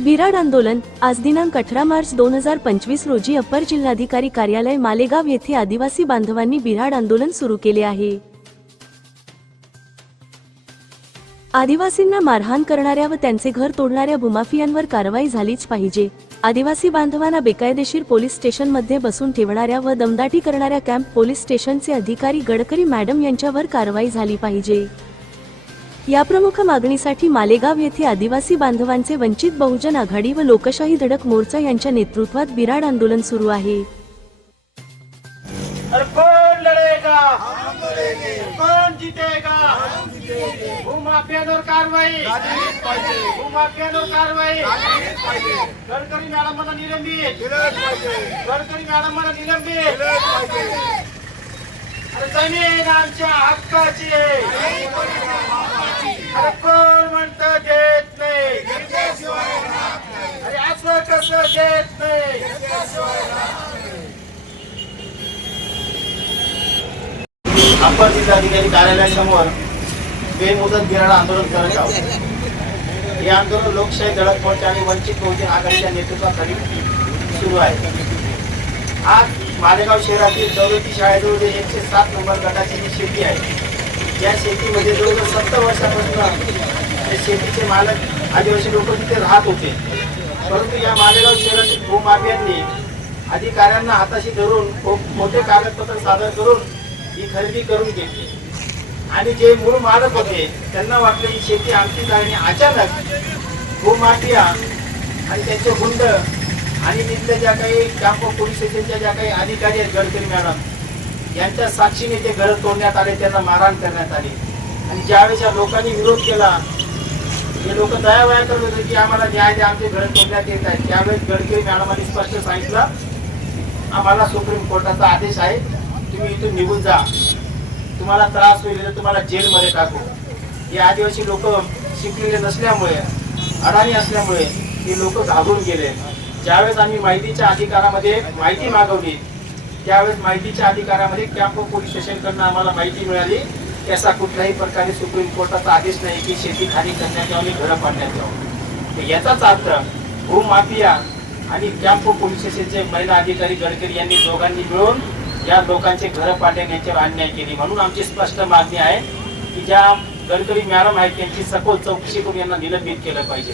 बिराड आंदोलन आज दिनांक अठरा मार्च दोन हजार पंचवीस रोजी अप्पर जिल्हाधिकारी कार्यालय मालेगाव येथे आदिवासी बांधवांनी बिराड आंदोलन सुरू केले आहे. आदिवासींना मारहाण करणाऱ्या व त्यांचे घर तोडणाऱ्या भूमाफियांवर कारवाई झालीच पाहिजे. आदिवासी बांधवांना बेकायदेशीर पोलीस स्टेशनमध्ये बसून ठेवणाऱ्या व दमदाटी करणाऱ्या कॅम्प पोलीस स्टेशनचे अधिकारी गडकरी मॅडम यांच्यावर कारवाई झाली पाहिजे. या प्रमुख मागणीसाठी मालेगाव येथे आदिवासी बांधवांचे वंचित बहुजन आघाडी व लोकशाही धडक मोर्चा यांच्या नेतृत्वात बिराड आंदोलन सुरू आहे. जमीन आमच्या हक्काची आहे. कोण म्हणत घेत नाही. अरे असं कसं घेत नाही. अप्पर जिल्हाधिकारी कार्यालयासमोर बेमुदत गिराणा आंदोलन करत आहोत. हे आंदोलन लोकशाही दळक मोर्चा आणि वंचित बहुजन आघाडीच्या नेतृत्वाखाली सुरू आहे. आज मालेगाव शहरातील दौलती शाळेजवळ एकशे सात नंबर गटाची जी शेती आहे या शेतीमध्ये जवळजवळ सत्तर वर्षापासून शेतीचे मालक आदिवासी लोक तिथे राहत होते. परंतु या मालेगाव शहरातील भूमाफियांनी अधिकाऱ्यांना हाताशी धरून मोठे कागदपत्र सादर करून ही खरेदी करून घेतली. आणि जे मूळ मालक होते त्यांना वाटलं ही शेती आमचीच आणि अचानक भूमाफिया आणि त्यांचे गुंड आणि तिथल्या ज्या काही कॅम्प पोलीस स्टेशनच्या ज्या काही अधिकारी आहेत गडकरी मॅडम यांच्या साक्षीने ते घर तोडण्यात आले त्यांना मारहाण करण्यात आली. आणि ज्यावेळेस या लोकांनी विरोध केला हे लोक दयावया करत होते की आम्हाला न्याय द्या आमचे घर तोडण्यात येत आहेत. त्यावेळेस गडकरी मॅडमांनी स्पष्ट सांगितलं आम्हाला सुप्रीम कोर्टाचा आदेश आहे तुम्ही इथून निघून जा. तुम्हाला त्रास होईल तर तुम्हाला जेलमध्ये टाकू. हे आदिवासी लोक शिकलेले नसल्यामुळे अडाणी असल्यामुळे हे लोक घाबरून गेले. ज्यावेळेस आम्ही माहितीच्या अधिकारामध्ये माहिती मागवली त्यावेळेस माहितीच्या अधिकारामध्ये कॅम्प पोलीस स्टेशनकडनं आम्हाला माहिती मिळाली. की असा कुठल्याही प्रकारे सुप्रीम कोर्टाचा आदेश नाही की शेती खाली करण्यात यावं आणि घरं पाडण्यात यावं तर याचाच अर्थ भूमाफिया आणि कॅम्प पोलीस स्टेशनचे महिला अधिकारी गडकरी यांनी दोघांनी मिळून या लोकांचे घरं पाडण्यात अन्याय केली. म्हणून आमची स्पष्ट मागणी आहे की ज्या गडकरी मॅडम आहेत त्यांची सखोल चौकशी करून यांना निलंबित केलं पाहिजे.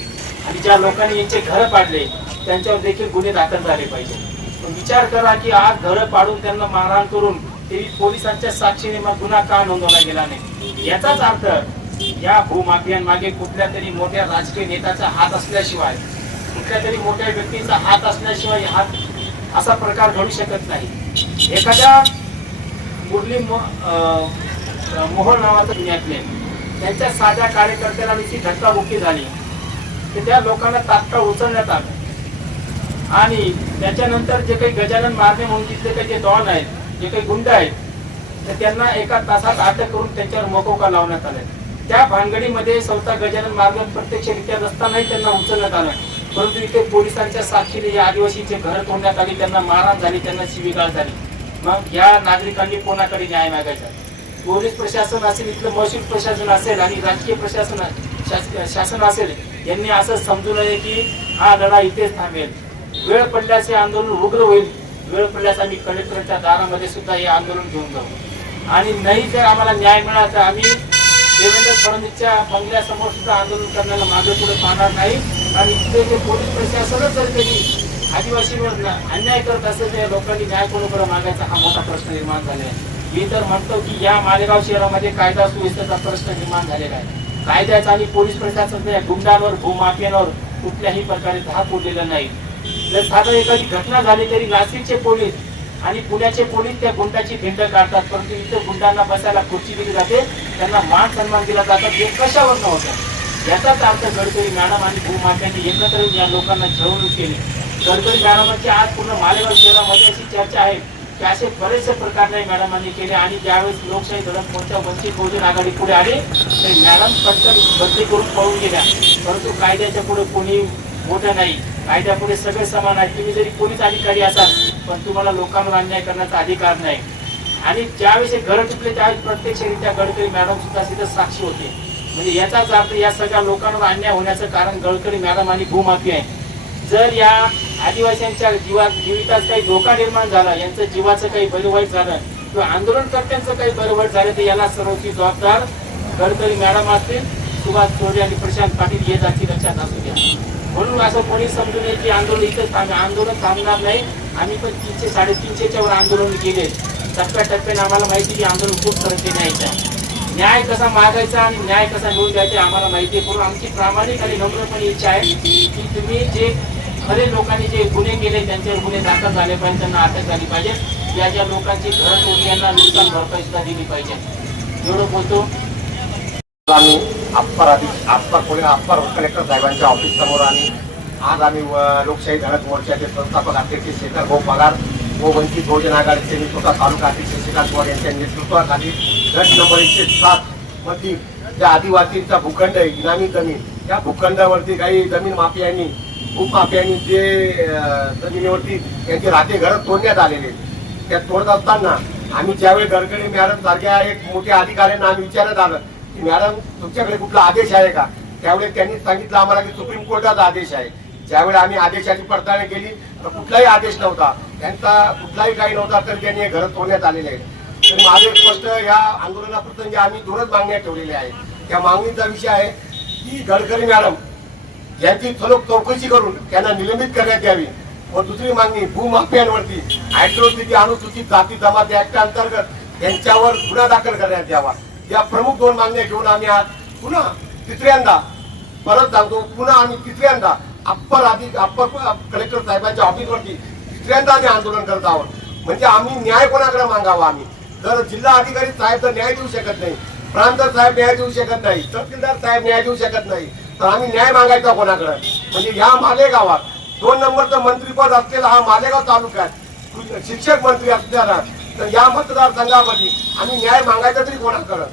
आणि ज्या लोकांनी यांचे घरं पाडले त्यांच्यावर देखील गुन्हे दाखल झाले पाहिजे विचार करा की आज घरं पाडून त्यांना मारहाण करून ते पोलिसांच्या साक्षीने मग गुन्हा का नोंदवला गेला नाही? याचाच अर्थ या भूमाफियांमागे कुठल्या तरी मोठ्या राजकीय नेत्याचा हात असल्याशिवाय कुठल्या तरी मोठ्या व्यक्तीचा हात असल्याशिवाय हात असा प्रकार घडू शकत नाही. एखाद्या मुरली मो- मोहन नावाचं पुण्यातले त्यांच्या साध्या कार्यकर्त्याला नुसती धक्काबुक्की झाली. तर त्या लोकांना तात्काळ उचलण्यात आलं. आणि त्याच्यानंतर जे काही गजानन मारणे म्हणून तिथले काही जे डॉन आहेत जे काही गुंड आहेत तर त्यांना एका तासात अटक करून त्यांच्यावर मोकोका लावण्यात आलाय. त्या भानगडीमध्ये स्वतः गजानन मार्ग प्रत्यक्षरित्या नसतानाही त्यांना उचलण्यात आलं परंतु इथे पोलिसांच्या साक्षीने या आदिवासीचे घर तोडण्यात आली त्यांना मारहाण झाली त्यांना शिवीगाळ झाली. मग या नागरिकांनी कोणाकडे न्याय मागायचा? पोलीस प्रशासन असेल इथलं महसूल प्रशासन असेल आणि राजकीय प्रशासन शासन असेल यांनी असं समजू नये की हा लढा इथेच थांबेल. वेळ पडल्यास हे आंदोलन उग्र होईल. वेळ पडल्यास आम्ही कलेक्टरच्या दारामध्ये सुद्धा हे आंदोलन घेऊन जाऊ. आणि नाही जर आम्हाला न्याय मिळाला तर आम्ही देवेंद्र फडणवीसच्या बंगल्यासमोर सुद्धा आंदोलन करण्याला मागे पुढे पाहणार नाही. आणि तिथे जे पोलीस प्रशासनच जर कधी आदिवासीवर अन्याय करत असेल तर लोकांनी न्याय कोणाकडे मागायचा हा मोठा प्रश्न निर्माण झाला आहे. मी तर म्हणतो की या मालेगाव शहरामध्ये कायदा सुव्यवस्थेचा प्रश्न निर्माण झालेला आहे. कायद्याचा आणि पोलीस प्रशासन गुंडांवर भूमाफियांवर कुठल्याही प्रकारे धाक उरलेला नाही. जर साधं एखादी घटना झाली तरी नाशिकचे पोलीस आणि पुण्याचे पोलीस त्या गुंडाची भिंड काढतात. परंतु इथं गुंडांना बसायला खुर्ची दिली जाते. त्यांना मान सन्मान दिला जातात हे कशावर नव्हतं याचाच अर्थ गडकरी मॅडम आणि भूमात्यांनी एकत्र या लोकांना छळवणूक केली. गडकरी मॅडमांची आज पूर्ण मालेगाव शहरामध्ये अशी चर्चा आहे की असे बरेचसे प्रकार नाही मॅडमांनी केले आणि ज्यावेळेस लोकशाही धडक मोर्चा वंचित बहुजन आघाडी पुढे आले ते मॅडम पटकन बदली करून पळून गेल्या. परंतु कायद्याच्या पुढे कोणी मोठं नाही. कायद्यापुढे सगळे समान आहेत. तुम्ही जरी कोणीच अधिकारी असाल पण तुम्हाला लोकांवर अन्याय करण्याचा अधिकार नाही. आणि ज्यावेळेस हे घर तुटले त्यावेळेस प्रत्यक्षरित्या गडकरी मॅडम सुद्धा तिथं साक्षी होते. म्हणजे याचाच अर्थ या सगळ्या लोकांवर अन्याय होण्याचं कारण गडकरी मॅडम आणि भूमाफी आहे. जर या आदिवासींच्या जीवा जीवितात काही धोका निर्माण झाला यांचं जीवाचं काही बरवाईट झालं किंवा आंदोलनकर्त्यांचं काही बरवाईट झालं तर याला सर्वोच्च जबाबदार गडकरी मॅडम असतील. सुभाष चोरे आणि प्रशांत पाटील हे जाती लक्षात असू द्या. म्हणून असं कोणी समजू नये की आंदोलन इथं थांब. आंदोलन थांबणार नाही. आम्ही पण तीनशे साडेतीनशेच्या वर आंदोलन केले. टप्प्याटप्प्याने आम्हाला माहिती की आंदोलन खूप सरके न्यायचं न्याय कसा मागायचा आणि न्याय कसा मिळून द्यायचा आम्हाला माहिती आहे. म्हणून आमची प्रामाणिक आणि नम्रपणे इच्छा आहे की तुम्ही जे खरे लोकांनी जे गुन्हे केले त्यांच्यावर गुन्हे दाखल झाले पाहिजे त्यांना अटक झाली पाहिजे. या ज्या लोकांची घर तोडल्यांना नुकसान भरपाई सुद्धा दिली पाहिजे. एवढं बोलतो. आम्ही आप्पार अधिक आप्पार पुणे आप्पार कलेक्टर साहेबांच्या ऑफिस समोर आणि आज आम्ही व- लोकशाही धडक मोर्चाचे संस्थापक अध्यक्ष शेखर भाऊ पगार व वंचित बहुजन आघाडीचे मी स्वतः तालुका अध्यक्ष श्रीकांत पवार यांच्या नेतृत्वाखाली गट नंबर एकशे सात मध्ये ज्या आदिवासींचा भूखंड आहे इनामी जमीन त्या भूखंडावरती काही जमीन माफियांनी भूमाफियांनी जे जमिनीवरती त्यांचे राहते घर तोडण्यात आलेले त्या तोडत असताना आम्ही ज्यावेळी गडकरी मॅडम सारख्या एक मोठ्या अधिकाऱ्यांना आम्ही विचारत आलं की मॅडम तुमच्याकडे कुठला आदेश आहे का? त्यावेळेस त्यांनी सांगितलं आम्हाला की सुप्रीम कोर्टाचा आदेश आहे. ज्यावेळी आम्ही आदेशाची पडताळणी केली तर कुठलाही आदेश नव्हता. त्यांचा कुठलाही काही नव्हता तर त्यांनी हे घर तोडण्यात आलेले आहे तर माझे स्पष्ट या आंदोलनाप्रसंगी आम्ही दोनच मागण्या ठेवलेल्या आहेत. त्या मागणीचा विषय आहे की गडकरी मॅडम यांची सलोख चौकशी करून त्यांना निलंबित करण्यात यावी. व दुसरी मागणी भूमाफियांवरती ऍट्रोसिटी अनुसूचित जाती जमाती ऍक्ट अंतर्गत त्यांच्यावर गुन्हा दाखल करण्यात यावा. या प्रमुख दोन मागण्या घेऊन आम्ही आज पुन्हा तिसऱ्यांदा परत सांगतो पुन्हा आम्ही तिसऱ्यांदा अप्पर अधिक अप्पर कलेक्टर साहेबांच्या ऑफिसवरती तिसऱ्यांदा आम्ही आंदोलन करत आहोत. म्हणजे आम्ही न्याय कोणाकडे मागावा आम्ही? जर जिल्हा अधिकारी साहेब तर न्याय देऊ शकत नाही. प्रांत साहेब न्याय देऊ शकत नाही. तहसीलदार साहेब न्याय देऊ शकत नाही. तर आम्ही न्याय मागायचा कोणाकडे? म्हणजे ह्या मालेगावात दोन नंबरचं मंत्रीपद असलेला हा मालेगाव तालुक्यात शिक्षक मंत्री असल्यानं तर या मतदारसंघामध्ये आम्ही न्याय मागायचा तरी कोणाकडं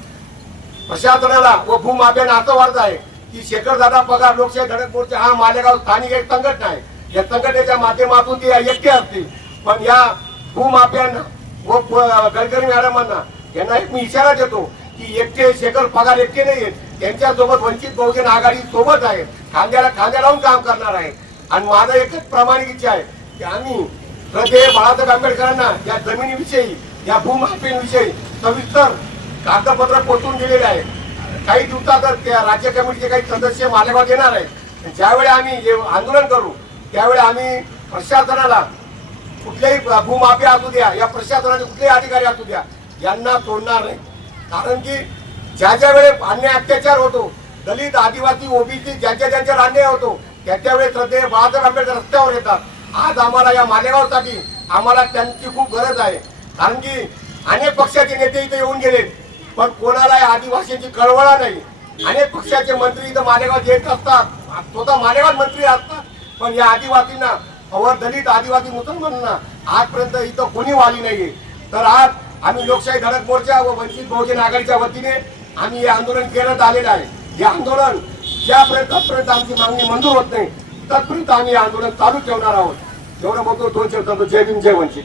प्रशासनाला व भूमाफ्याने असं वाटत आहे की शेखर दादा पगार लोकशाही धडक मोर्चा हा मालेगाव स्थानिक एक संघटना आहे. या संघटनेच्या माध्यमातून ते एकटे असतील. पण या भूमाफ्यांना व गडकरी मॅडमांना यांना एक मी इशारा देतो की एकटे शेखर पगार एकटे नाही आहेत. त्यांच्यासोबत वंचित बहुजन आघाडी सोबत आहे. खांद्याला खांद्या लावून काम करणार आहे. आणि माझं एकच प्रामाणिक इच्छा आहे की आम्ही श्रद्धेय बाळासाहेब आंबेडकरांना या जमिनीविषयी या भूमाफीविषयी सविस्तर कागदपत्र पोचून दिलेले आहे काही दिवसातच त्या राज्य कमिटीचे काही सदस्य मालेगाव येणार आहेत. ज्यावेळी आम्ही हे आंदोलन करू त्यावेळी आम्ही प्रशासनाला कुठल्याही भूमाफिया असू द्या या प्रशासनाचे कुठलेही अधिकारी असू द्या यांना सोडणार नाही. कारण की ज्या ज्या वेळेस अन्याय अत्याचार होतो दलित आदिवासी ओबीसी ज्यांच्या ज्यांच्यावर अन्याय होतो त्याच्या वेळेस श्रद्धेय बाळासाहेब आंबेडकर रस्त्यावर येतात. आज आम्हाला या मालेगावसाठी आम्हाला त्यांची खूप गरज आहे. कारण की अनेक पक्षाचे नेते इथे येऊन गेलेत पण कोणालाही आदिवासींची कळवळा नाही. अनेक पक्षाचे मंत्री इथं मालेगाव येत असतात. स्वतः मालेगाव मंत्री असतात. पण या आदिवासींना अवर दलित आदिवासी मुसलमानांना आजपर्यंत इथं कोणी वाली नाहीये. तर आज आम्ही लोकशाही धडक मोर्चा व वंचित बहुजन आघाडीच्या वतीने आम्ही हे आंदोलन करण्यात आलेलं आहे. हे आंदोलन ज्यापर्यंत तत्पर्यंत आमची मागणी मंजूर होत नाही तत्पर्यंत आम्ही आंदोलन चालू ठेवणार आहोत. एवढं बोलतो दोन शब्द जय भीम जय वंचित.